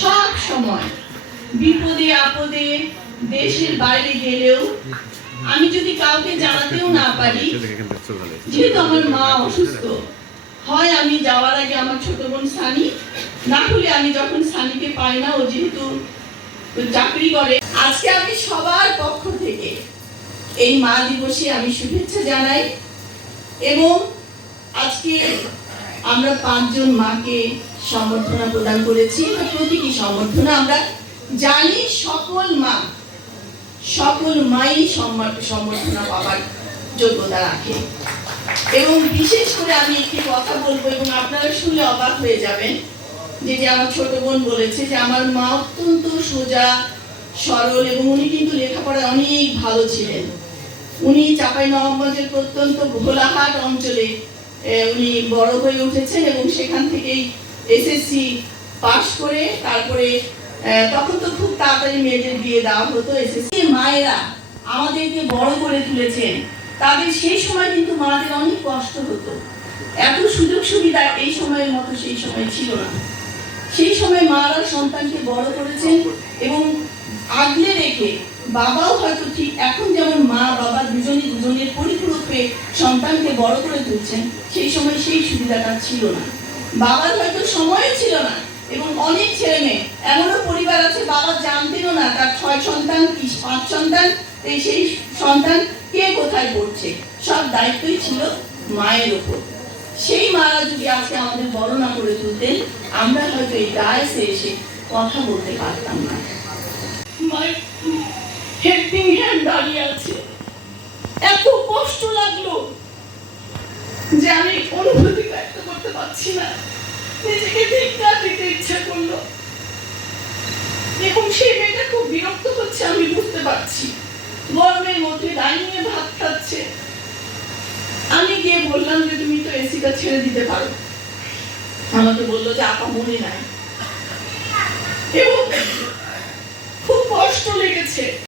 সব সময় বিপদে, আপদে দেশের বাইরে গেলেও আমি যদি কাউকে জানাতেও না পারি, যেহেতু আমার মা অসুস্থ, হয় আমি যাওয়ার আগে আমার ছোট বোন সানি, না হলে আমি যখন সানিকে পাই না, ও যেহেতু চাকরি করে, আজকে আমি সবার পক্ষ থেকে এই মা দিবসে আমি শুভেচ্ছা জানাই এবং আজকে আমরা পাঁচজন মাকে সম্বর্ধনা প্রদান করেছি। বা প্রতীকী সম্বর্ধনা আমরা জানি সকল মা, সকল মাই সম্বর্ধনা পাবার যোগ্যতা রাখে। এবং বিশেষ করে আমি একটি কথা বলব এবং আপনারা শুনলে অবাক হয়ে যাবেন যে যে আমার ছোট বোন বলেছে যে আমার মা অত্যন্ত সোজা, সরল এবং উনি কিন্তু লেখাপড়ায় অনেক ভালো ছিলেন। উনি চাপাই নবাবগঞ্জের প্রত্যন্ত ভোলাহাট অঞ্চলে উনি বড় হয়ে উঠেছেন এবং সেখান থেকেই এসএসসি পাশ করে তারপরে তখন তো খুব তাড়াতাড়ি মেয়েদের বিয়ে দেওয়া হতো এসএসসি মায়েরা আমাদেরকে বড় করে তুলেছেন। তাদের সেই সময় কিন্তু মাদের অনেক কষ্ট হতো। এত সুযোগ সুবিধা এই সময়ের মতো সেই সময় ছিল না। সেই সময় মারা সন্তানকে বড় করেছেন এবং আগলে রেখে বাবাও হয়তো ঠিক এখন যেমন মা, বাবা দুজনে দুজনের পরিপূরক সন্তানকে বড় করে তুলছেন, সেই সময় সেই সুবিধাটা ছিল না। বাবার হয়তো সময় ছিল না এবং অনেক ছেলে মেয়ে। এমনও পরিবার আছে, বাবা জানতেনও না তার ছয় সন্তান, কি পাঁচ সন্তান এই সেই সন্তান কে কোথায় পড়ছে? সব দায়িত্বই ছিল মায়ের ওপর। সেই মারা যদি আজকে আমাদের বড় না করে তুলতেন, আমরা হয়তো এই ডায়াসে এসে কথা বলতে পারতাম না। হেল্পিং হ্যান্ড দাঁড়িয়ে আছে। এত কষ্ট লাগল। যে আমি অনুভূতি ব্যক্ত করতে পারছি না। নিজেকে ধিক্কার দিতে ইচ্ছা করল। এবং সেই মেয়েটা খুব বিরক্ত হচ্ছে, আমি বুঝতে পারছি। গরমের মধ্যে ডাইনিংয়ে ভাত খাচ্ছে। আমি গিয়ে বললাম যে, তুমি তো এসিটা ছেড়ে দিতে পারো। আমাকে বলল যে, আপা, মনে নাই। এবং খুব কষ্ট লেগেছে।